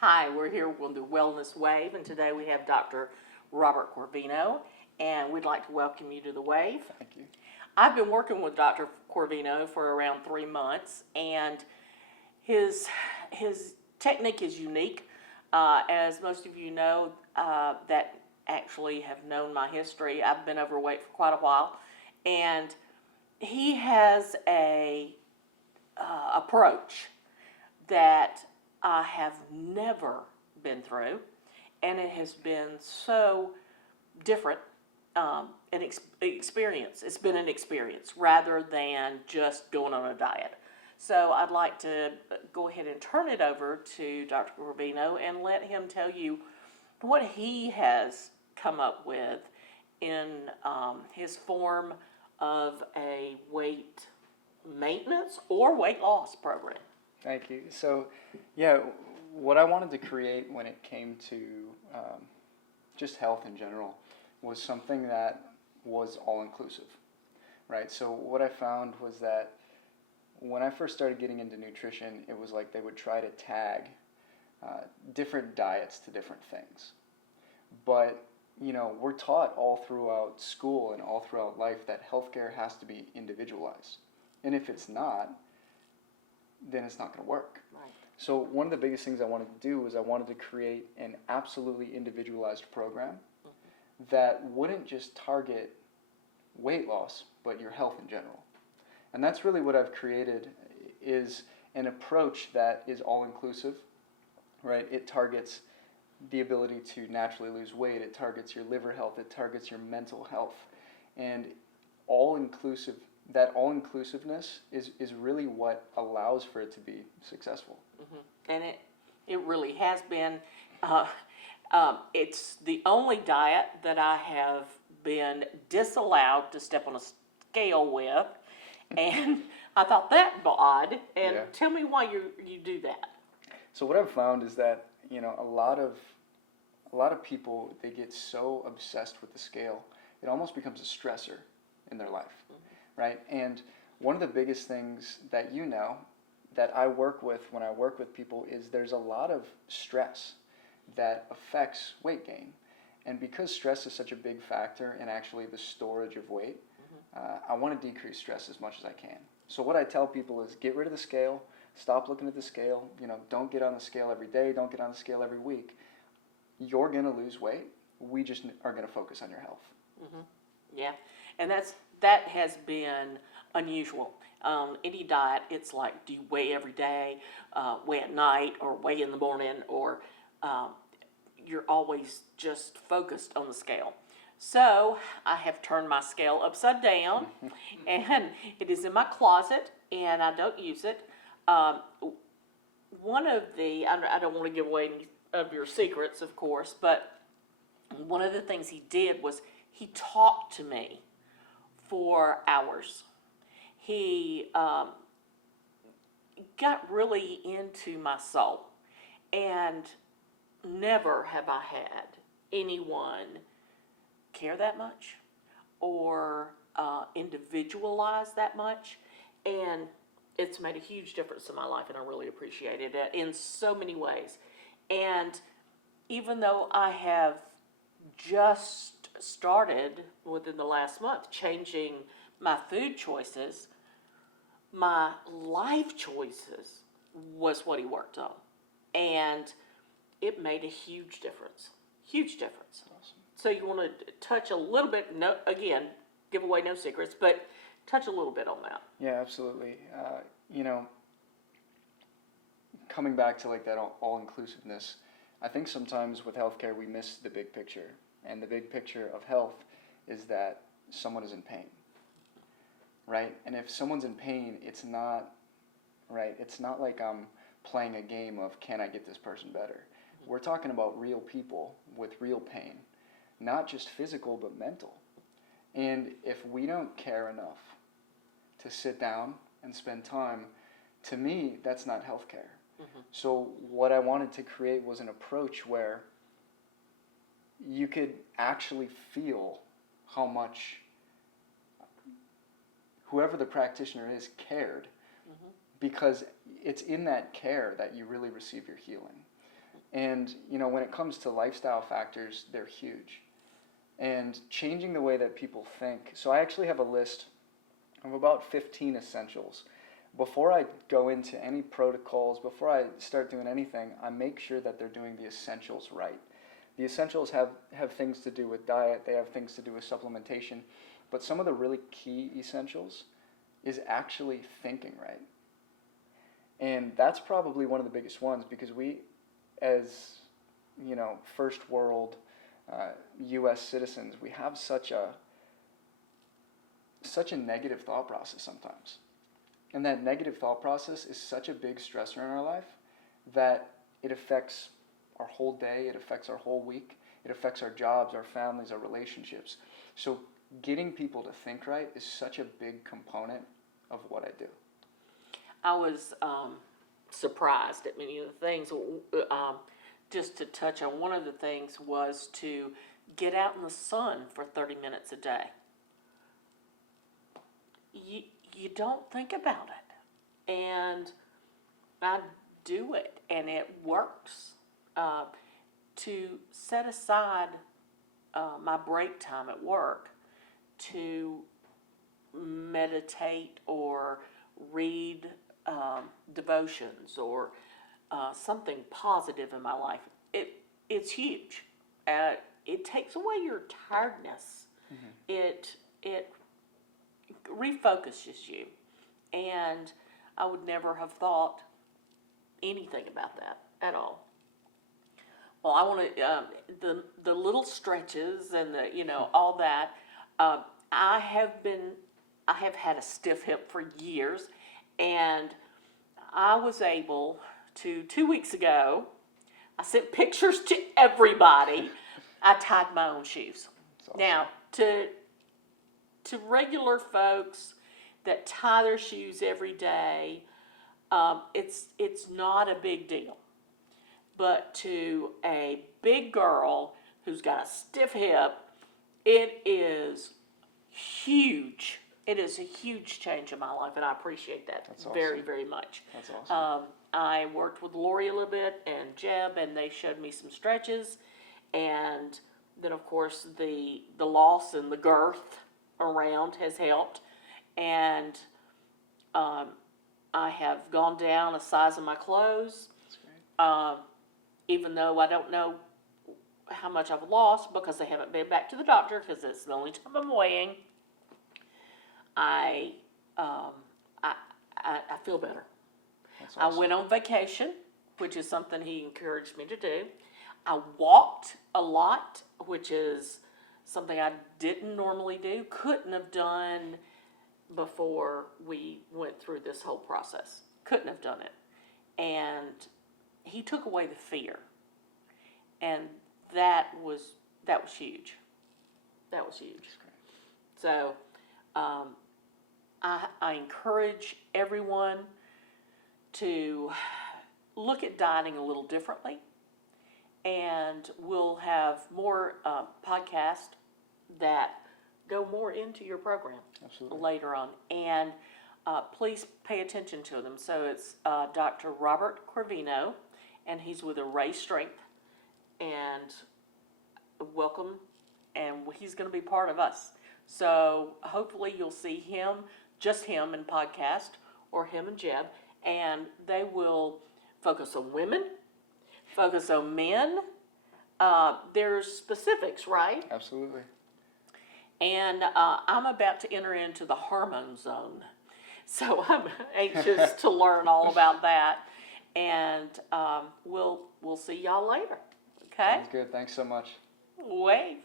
Hi, we're here on the Wellness Wave, and today we have Dr. Robert Corvino, and we'd like to welcome you to the Wave. Thank you. I've been working with Dr. Corvino for around 3 months, and his technique is unique. As most of you know, that actually have known my history, I've been overweight for quite a while, and he has a approach that I have never been through, and it has been so different. An experience. It's been an experience rather than just going on a diet. So I'd like to go ahead and turn it over to Dr. Corvino and let him tell you what he has come up with in his form of a weight maintenance or weight loss program. Thank you. So, yeah, what I wanted to create when it came to just health in general was something that was all-inclusive, right? So what I found was that when I first started getting into nutrition, it was like they would try to tag different diets to different things. But, you know, we're taught all throughout school and all throughout life that healthcare has to be individualized. And if it's not, then it's not going to work. Right. So one of the biggest things I wanted to do was I wanted to create an absolutely individualized program that wouldn't just target weight loss, but your health in general. And that's really what I've created, is an approach that is all-inclusive, right? It targets the ability to naturally lose weight. It targets your liver health. It targets your mental health. And all-inclusive, that all-inclusiveness is really what allows for it to be successful. Mm-hmm. And it really has been. It's the only diet that I have been disallowed to step on a scale with, and I thought that was odd. And Yeah. Tell me why you do that. So what I've found is that, you know, a lot of people, they get so obsessed with the scale, it almost becomes a stressor in their life, right? And one of the biggest things that you know that I work with when I work with people is there's a lot of stress that affects weight gain. And because stress is such a big factor in actually the storage of weight, I want to decrease stress as much as I can. So what I tell people is get rid of the scale, stop looking at the scale, you know, don't get on the scale every day, don't get on the scale every week. You're going to lose weight. We just are going to focus on your health. Mm-hmm. Yeah, and that has been unusual. Any diet, it's like, do you weigh every day, weigh at night, or weigh in the morning, or you're always just focused on the scale. So I have turned my scale upside down, and it is in my closet, and I don't use it. One of the, I don't want to give away any of your secrets, of course, but one of the things he did was he talked to me for hours. He got really into my soul, and never have I had anyone care that much or individualize that much, and it's made a huge difference in my life, and I really appreciated it in so many ways. And even though I have just started within the last month changing my food choices, my life choices was what he worked on, and it made a huge difference. Huge difference. Awesome. So you want to touch a little bit, no, again, give away no secrets, but touch a little bit on that. Yeah, absolutely. You know, coming back to like that all-inclusiveness, I think sometimes with healthcare we miss the big picture. And the big picture of health is that someone is in pain, right? And if someone's in pain, it's not, right, it's not like I'm playing a game of can I get this person better. We're talking about real people with real pain, not just physical but mental. And if we don't care enough to sit down and spend time, to me, that's not healthcare. Mm-hmm. So what I wanted to create was an approach where you could actually feel how much whoever the practitioner is cared, because it's in that care that you really receive your healing. And, when it comes to lifestyle factors, they're huge. And changing the way that people think. So I actually have a list of about 15 essentials. Before I go into any protocols, before I start doing anything, I make sure that they're doing the essentials right. The essentials have things to do with diet, they have things to do with supplementation, but some of the really key essentials is actually thinking right. And that's probably one of the biggest ones, because we, as first world U.S. citizens, we have such a negative thought process sometimes. And that negative thought process is such a big stressor in our life that it affects our whole day, it affects our whole week, it affects our jobs, our families, our relationships. So getting people to think right is such a big component of what I do. I was surprised at many of the things. Just to touch on one of the things was to get out in the sun for 30 minutes a day. You don't think about it, and I do it, and it works. To set aside my break time at work to meditate or read devotions or something positive in my life, it's huge. It takes away your tiredness. It refocuses you, and I would never have thought anything about that at all. Well, I want to the little stretches and all that. I have had a stiff hip for years, and I was able to 2 weeks ago. I sent pictures to everybody. I tied my own shoes. Awesome. Now, to regular folks that tie their shoes every day, it's not a big deal. But to a big girl who's got a stiff hip, it is huge. It is a huge change in my life, and I appreciate that very, very much. That's awesome. I worked with Lori a little bit and Jeb, and they showed me some stretches. And then, of course, the loss and the girth around has helped. And I have gone down a size in my clothes. That's great. Even though I don't know how much I've lost because they haven't been back to the doctor, because it's the only time I'm weighing, I feel better. That's awesome. I went on vacation, which is something he encouraged me to do. I walked a lot, which is something I didn't normally do, couldn't have done before we went through this whole process. Couldn't have done it. And he took away the fear. And that was huge. That was huge. So I encourage everyone to look at dieting a little differently. And we'll have more podcasts that go more into your program. Absolutely. Later on. And please pay attention to them. So it's Dr. Robert Corvino, and he's with Array Strength. And welcome, and he's going to be part of us. So hopefully you'll see him, just him in podcast, or him and Jeb, and they will focus on women, focus on men. There's specifics, right? Absolutely. And I'm about to enter into the hormone zone. So I'm anxious to learn all about that. And we'll see y'all later. Okay? Sounds good. Thanks so much. Wave.